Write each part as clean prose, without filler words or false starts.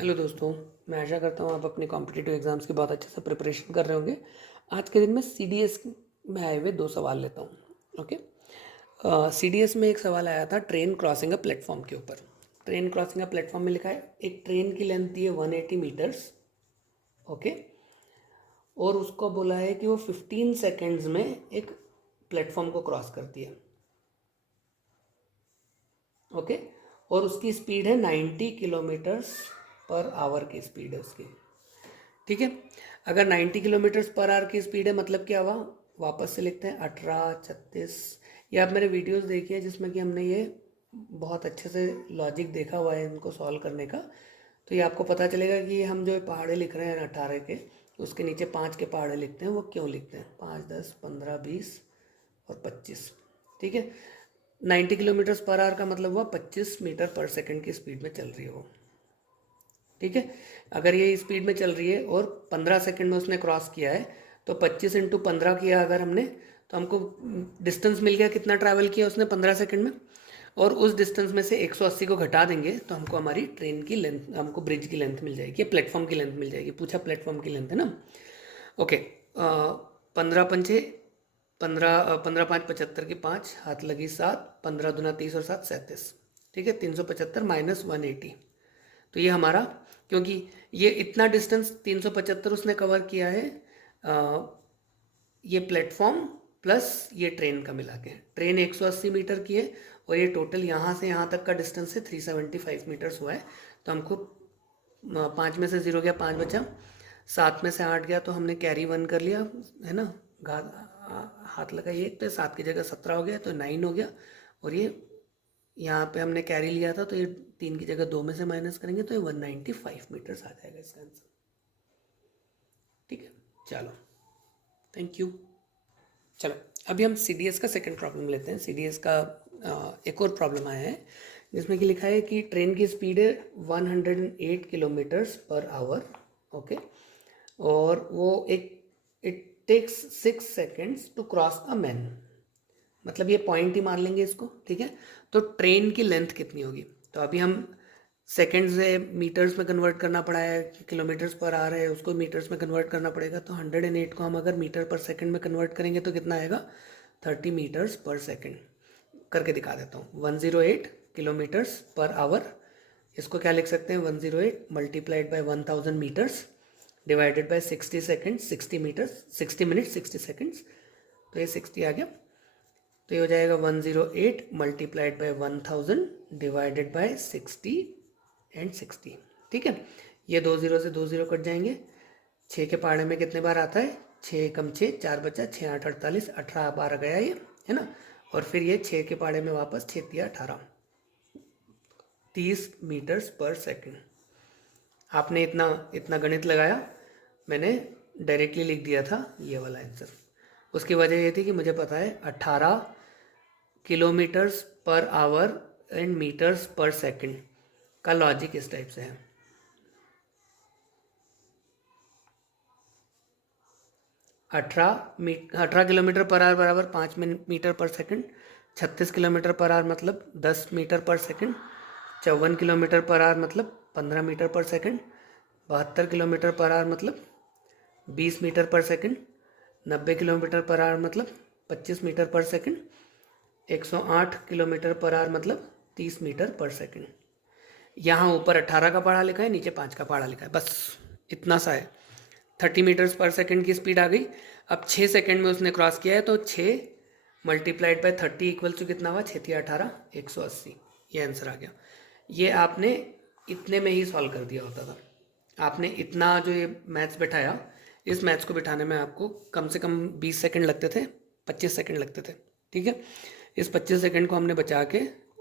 Hello दोस्तों, मैं आशा करता हूँ आप अपने कॉम्पिटिटिव एग्ज़ाम्स की बहुत अच्छे से प्रिपरेशन कर रहे होंगे। आज के दिन में सीडीएस में आए हुए 2 सवाल लेता हूँ। ओके। सीडीएस में एक सवाल आया था ट्रेन क्रॉसिंग अ प्लेटफॉर्म के ऊपर। ट्रेन क्रॉसिंग अ प्लेटफॉर्म में लिखा है एक ट्रेन की लेंथ दी है 180 मीटर्स। ओके। और उसको बोला है कि वो 15 सेकेंड्स में एक प्लेटफॉर्म को क्रॉस करती है। ओके। और उसकी स्पीड है 90 किलोमीटर्स पर आवर की स्पीड है उसकी। ठीक है। अगर 90 किलोमीटर्स पर आवर की स्पीड है मतलब क्या हुआ, वापस से लिखते हैं 18 36। ये आप मेरे वीडियोस देखिए जिसमें कि हमने ये बहुत अच्छे से लॉजिक देखा हुआ है इनको सॉल्व करने का। तो ये आपको पता चलेगा कि हम जो पहाड़े लिख रहे हैं 18 के, उसके नीचे 5 के पहाड़े लिखते हैं, वो क्यों लिखते हैं। 5 10 15 20 और 25। ठीक है। 90 किलोमीटर्स पर आवर का मतलब हुआ 25 मीटर पर सेकंड की स्पीड में चल रही है वो। ठीक है। अगर ये स्पीड में चल रही है और 15 सेकंड में उसने क्रॉस किया है, तो 25 इंटू 15 किया अगर हमने, तो हमको डिस्टेंस मिल गया कितना ट्रैवल किया उसने 15 सेकंड में। और उस डिस्टेंस में से 180 को घटा देंगे तो हमको हमारी ट्रेन की लेंथ, हमको ब्रिज की लेंथ मिल जाएगी, प्लेटफॉर्म की लेंथ मिल जाएगी। पूछा प्लेटफॉर्म की लेंथ है ना। ओके। 15 पंचे 15, 15 5 75 की 5 हाथ लगी 7, 15 दूना 30 और 7 37। ठीक है। 375 माइनस 180। तो ये हमारा, क्योंकि ये इतना डिस्टेंस 375 उसने कवर किया है, ये प्लेटफॉर्म प्लस ये ट्रेन का मिला के। ट्रेन 180 मीटर की है और ये टोटल यहाँ से यहाँ तक का डिस्टेंस है 375 मीटर्स हुआ है। तो हमको 5 में से 0 गया, 5 बचा, 7 में से 8 गया तो हमने कैरी 1 कर लिया, है ना। हाथ लगाइए, तो 7 की जगह 17 हो गया तो 9 हो गया। और ये यहाँ पे हमने कैरी लिया था तो ये 3 की जगह 2 में से माइनस करेंगे तो ये 195 मीटर्स आ जाएगा इसका आंसर। ठीक है। चलो, थैंक यू। चलो, अभी हम सीडीएस का सेकंड प्रॉब्लम लेते हैं। सीडीएस का एक और प्रॉब्लम आया है जिसमें कि लिखा है कि ट्रेन की स्पीड है 108 किलोमीटर्स पर आवर। ओके। और वो एक it takes 6 seconds to cross a man. मतलब ये पॉइंट ही मान लेंगे इसको। ठीक है। तो ट्रेन की लेंथ कितनी होगी, तो अभी हम सेकेंड से मीटर्स में कन्वर्ट करना पड़ा है, किलोमीटर्स पर आ रहे हैं उसको मीटर्स में कन्वर्ट करना पड़ेगा। तो 108 को हम अगर मीटर पर सेकंड में कन्वर्ट करेंगे तो कितना आएगा, 30 मीटर्स पर सेकंड। करके दिखा देता हूँ। 108 किलोमीटर्स पर आवर, इसको क्या लिख सकते हैं, 108 multiplied by 1000 metres divided by 60 second, 60 metres, 60 minute 60 seconds. तो ये 60 आ गया। तो ये हो जाएगा 108 multiplied by 1000 divided by 60 and 60। ठीक है। ये 2 0 से 2 0 कट जाएंगे। 6 के पहाड़े में कितने बार आता है, 6 कम 6 4 बचा, 6 8 48, 18 बार गया ये, है ना। और फिर ये 6 के पहाड़े में वापस 6 3 18, 30 मीटर्स पर सेकंड। आपने इतना इतना गणित लगाया, मैंने डायरेक्टली लिख दिया था ये वाला आंसर। उसकी वजह ये थी कि मुझे पता है 18 kilometres per hour and metres per second का लॉजिक इस टाइप से है। 18 किलोमीटर पर आवर बराबर 5 मीटर पर सेकंड। 36 किलोमीटर पर आवर मतलब 10 मीटर पर सेकंड। 54 किलोमीटर पर आवर मतलब 15 मीटर पर सेकंड। 72 किलोमीटर पर आवर मतलब 20 मीटर पर सेकंड। 90 किलोमीटर पर आवर मतलब 25 मीटर पर सेकंड। 108 किलोमीटर पर आवर मतलब 30 मीटर पर सेकंड। यहाँ ऊपर 18 का पहाड़ा लिखा है, नीचे 5 का पहाड़ा लिखा है, बस इतना सा है। 30 मीटर्स पर सेकंड की स्पीड आ गई। अब 6 सेकंड में उसने क्रॉस किया है तो 6 मल्टीप्लाइड बाय 30 इक्वल टू कितना हुआ, 6 18, 180। ये आंसर आ गया। ये आपने इतने में ही सॉल्व कर दिया होता था। आपने इतना जो ये मैथ्स बैठाया, इस मैथ्स को बिठाने में आपको कम से कम 20 सेकंड लगते थे, 25 सेकंड लगते थे। ठीक है। इस 25 सेकंड को हमने बचा के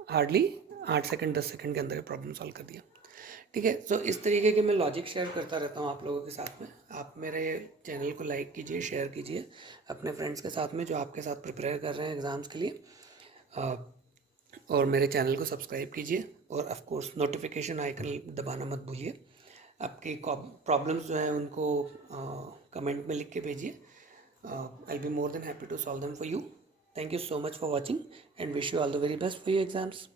हार्डली 8 सेकंड 10 सेकंड के अंदर प्रॉब्लम सॉल्व कर दिया। ठीक है। सो इस तरीके के मैं लॉजिक शेयर करता रहता हूँ आप लोगों के साथ में। आप मेरे चैनल को लाइक कीजिए, शेयर कीजिए अपने फ्रेंड्स के साथ में जो आपके साथ प्रिपेयर कर रहे हैं एग्ज़ाम्स के लिए। और मेरे चैनल को सब्सक्राइब कीजिए और ऑफ कोर्स नोटिफिकेशन आइकन दबाना मत भूलिए। आपकी प्रॉब्लम्स जो हैं उनको कमेंट में लिख के भेजिए। I will be more than happy to solve them for you. Thank you so much for watching and wish you all the very best for your exams.